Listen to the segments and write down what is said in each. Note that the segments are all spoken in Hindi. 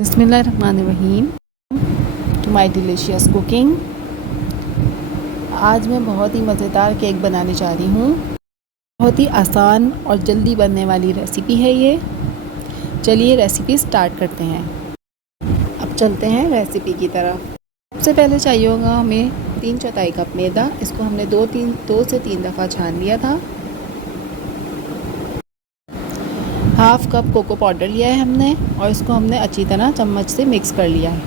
बिस्मिल्लाहिर्रहमानिर्रहीम टू माई डिलीशियस कुकिंग। आज मैं बहुत ही मज़ेदार केक बनाने जा रही हूँ। बहुत ही आसान और जल्दी बनने वाली रेसिपी है ये। चलिए रेसिपी स्टार्ट करते हैं। अब चलते हैं रेसिपी की तरफ। सबसे पहले चाहिए होगा हमें 3/4 कप मैदा। इसको हमने 2 से 3 दफ़ा छान लिया था। हाफ़ कप कोको पाउडर लिया है हमने और इसको हमने अच्छी तरह चम्मच से मिक्स कर लिया है।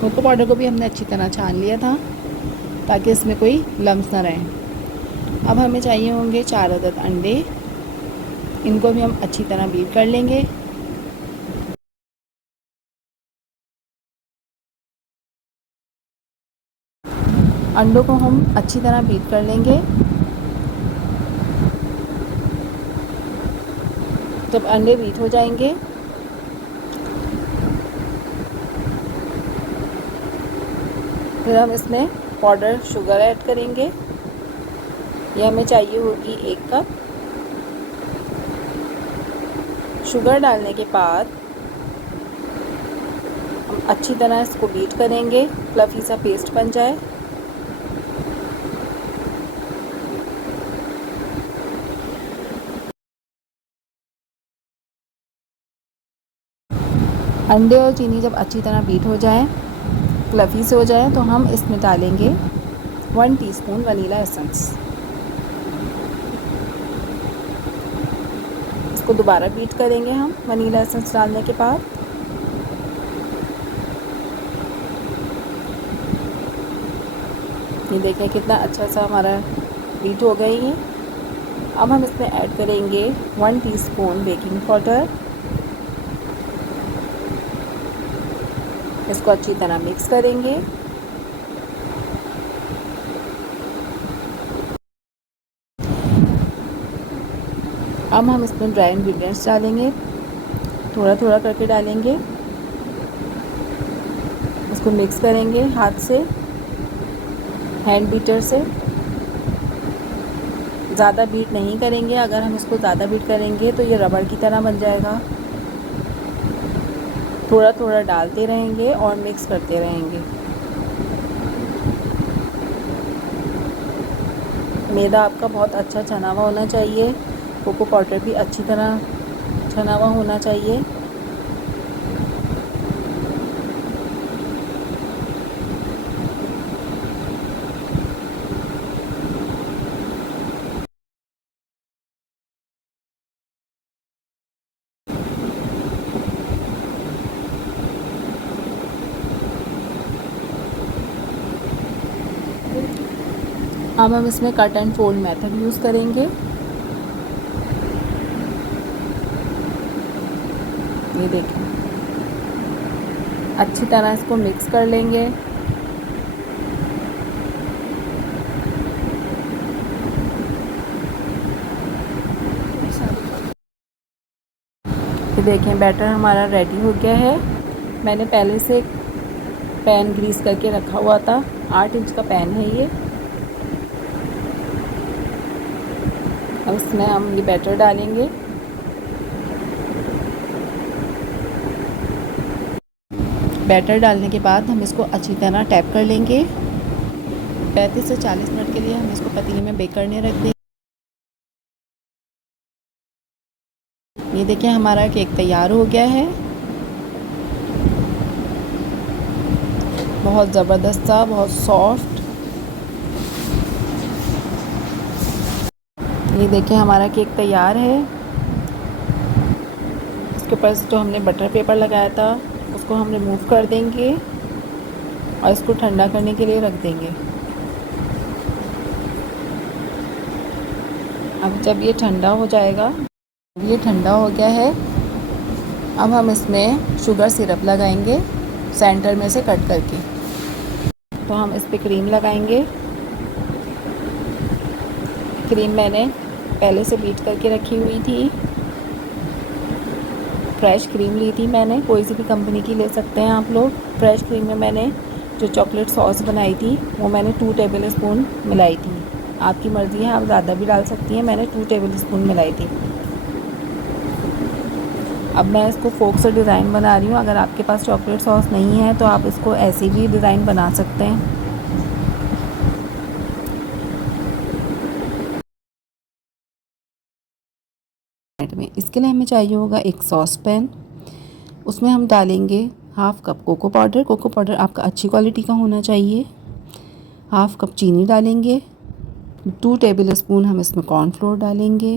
कोको पाउडर को भी हमने अच्छी तरह छान लिया था ताकि इसमें कोई लम्स ना रहें। अब हमें चाहिए होंगे 4 अदद अंडे। इनको भी हम अच्छी तरह बीट कर लेंगे। अंडों को हम अच्छी तरह बीट कर लेंगे। जब अंडे बीट हो जाएंगे फिर हम इसमें पाउडर शुगर ऐड करेंगे। ये हमें चाहिए होगी 1 कप। शुगर डालने के बाद हम अच्छी तरह इसको बीट करेंगे, फ्लफ़ी सा पेस्ट बन जाए। अंडे और चीनी जब अच्छी तरह बीट हो जाए, फ्लफ़ी से हो जाए, तो हम इसमें डालेंगे 1 टीस्पून वनीला एसेंस। इसको दोबारा बीट करेंगे हम वनीला एसेंस डालने के बाद। ये देखें कितना अच्छा सा हमारा बीट हो गई है। अब हम इसमें ऐड करेंगे 1 टीस्पून बेकिंग पाउडर। इसको अच्छी तरह मिक्स करेंगे। अब हम इसमें ड्राई इंग्रेडिएंट्स डालेंगे, थोड़ा थोड़ा करके डालेंगे। इसको मिक्स करेंगे हाथ से, हैंड बीटर से। ज़्यादा बीट नहीं करेंगे। अगर हम इसको ज़्यादा बीट करेंगे तो ये रबड़ की तरह बन जाएगा। थोड़ा थोड़ा डालते रहेंगे और मिक्स करते रहेंगे। मैदा आपका बहुत अच्छा छना हुआ होना चाहिए। कोको पाउडर भी अच्छी तरह छना हुआ होना चाहिए। अब हम इसमें cut and fold method use करेंगे। ये देखें, अच्छी तरह इसको मिक्स कर लेंगे। ये देखें बैटर हमारा रेडी हो गया है। मैंने पहले से पैन ग्रीस करके रखा हुआ था। 8 इंच का पैन है ये। अब इसमें हम ये बैटर डालेंगे। बैटर डालने के बाद हम इसको अच्छी तरह टैप कर लेंगे। 35 से 40 मिनट के लिए हम इसको पतीले में बेक करने रख देंगे। ये देखिए हमारा केक तैयार हो गया है। बहुत ज़बरदस्त सा, बहुत सॉफ्ट। ये देखिए हमारा केक तैयार है। इसके ऊपर जो हमने बटर पेपर लगाया था उसको हम रिमूव कर देंगे और इसको ठंडा करने के लिए रख देंगे। अब जब ये ठंडा हो जाएगा, ये ठंडा हो गया है, अब हम इसमें शुगर सिरप लगाएंगे सेंटर में से कट करके। तो हम इस पर क्रीम लगाएंगे। क्रीम मैंने पहले से बीट करके रखी हुई थी। फ्रेश क्रीम ली थी मैंने, कोई सी भी कंपनी की ले सकते हैं आप लोग। फ्रेश क्रीम में मैंने जो चॉकलेट सॉस बनाई थी वो मैंने 2 टेबल स्पून मिलाई थी। आपकी मर्ज़ी है, आप ज़्यादा भी डाल सकती हैं। मैंने 2 टेबल स्पून मिलाई थी। अब मैं इसको फोक से डिज़ाइन बना रही हूँ। अगर आपके पास चॉकलेट सॉस नहीं है तो आप इसको ऐसे भी डिज़ाइन बना सकते हैं। में इसके लिए हमें चाहिए होगा एक सॉस पैन। उसमें हम डालेंगे half cup cocoa powder. Cocoa powder आपका अच्छी क्वालिटी का होना चाहिए। हाफ़ कप चीनी डालेंगे। 2 टेबल स्पून हम इसमें कॉर्नफ्लोर डालेंगे।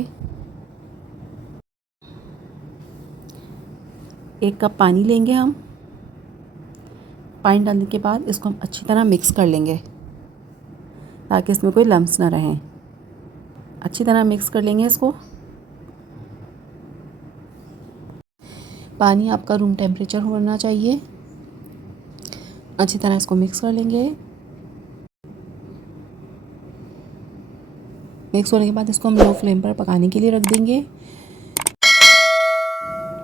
1 कप पानी लेंगे हम। पानी डालने के बाद इसको हम अच्छी तरह मिक्स कर लेंगे ताकि इसमें कोई लम्स ना रहें। अच्छी तरह मिक्स कर लेंगे इसको। पानी आपका रूम टेम्परेचर होना चाहिए। अच्छी तरह इसको मिक्स कर लेंगे। मिक्स होने के बाद इसको हम लो फ्लेम पर पकाने के लिए रख देंगे।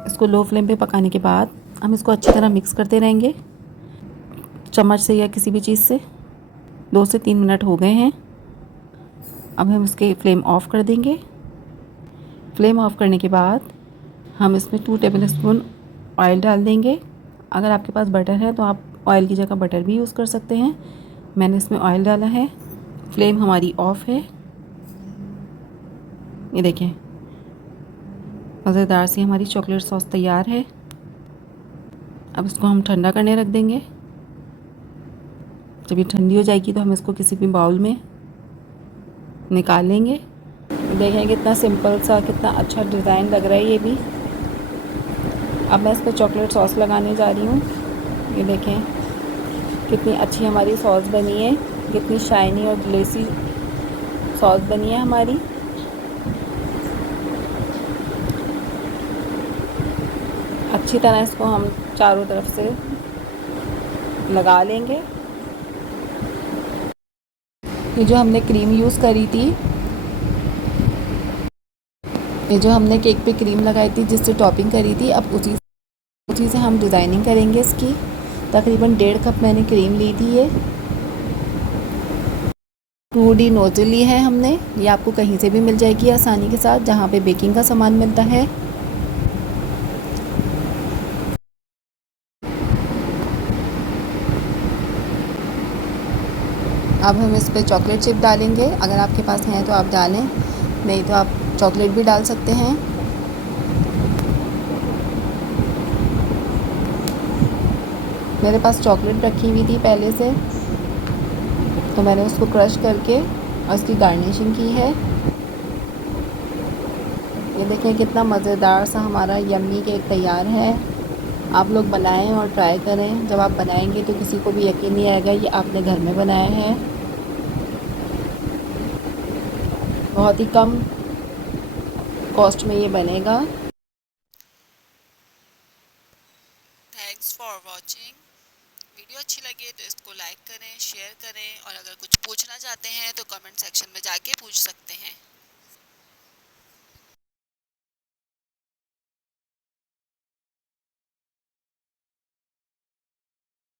इसको लो फ्लेम पे पकाने के बाद हम इसको अच्छी तरह मिक्स करते रहेंगे चम्मच से या किसी भी चीज़ से। 2 से 3 मिनट हो गए हैं। अब हम इसके फ्लेम ऑफ़ कर देंगे। फ्लेम ऑफ़ करने के बाद हम इसमें 2 टेबल स्पून ऑयल डाल देंगे। अगर आपके पास बटर है तो आप ऑयल की जगह बटर भी यूज़ कर सकते हैं। मैंने इसमें ऑयल डाला है। फ्लेम हमारी ऑफ़ है। ये देखें, मज़ेदार सी हमारी चॉकलेट सॉस तैयार है। अब इसको हम ठंडा करने रख देंगे। जब ये ठंडी हो जाएगी तो हम इसको किसी भी बाउल में निकाल लेंगे। देखें कितना सिंपल सा, कितना अच्छा डिज़ाइन लग रहा है ये भी। अब मैं इस पर चॉकलेट सॉस लगाने जा रही हूँ। ये देखें कितनी अच्छी हमारी सॉस बनी है, कितनी शाइनी और ग्लेसी सॉस बनी है हमारी। अच्छी तरह इसको हम चारों तरफ से लगा लेंगे। ये जो हमने क्रीम यूज़ करी थी, ये जो हमने केक पे क्रीम लगाई थी जिससे टॉपिंग करी थी, अब उसी से हम डिज़ाइनिंग करेंगे इसकी। तकरीबन 1.5 कप मैंने क्रीम ली थी। ये 2D नोज़ल ली है हमने। ये आपको कहीं से भी मिल जाएगी आसानी के साथ, जहाँ पे बेकिंग का सामान मिलता है। अब हम इस पर चॉकलेट चिप डालेंगे। अगर आपके पास हैं तो आप डालें, नहीं तो आप चॉकलेट भी डाल सकते हैं। मेरे पास चॉकलेट रखी हुई थी पहले से, तो मैंने उसको क्रश करके और इसकी गार्निशिंग की है। ये देखें कितना मज़ेदार सा हमारा यम्मी केक तैयार है। आप लोग बनाएं और ट्राई करें। जब आप बनाएंगे तो किसी को भी यकीन नहीं आएगा ये आपने घर में बनाया है। बहुत ही कम कॉस्ट में ये बनेगा। Thanks for watching. वीडियो अच्छी लगे तो इसको लाइक करें, शेयर करें और अगर कुछ पूछना चाहते हैं तो कमेंट सेक्शन में जाके पूछ सकते हैं।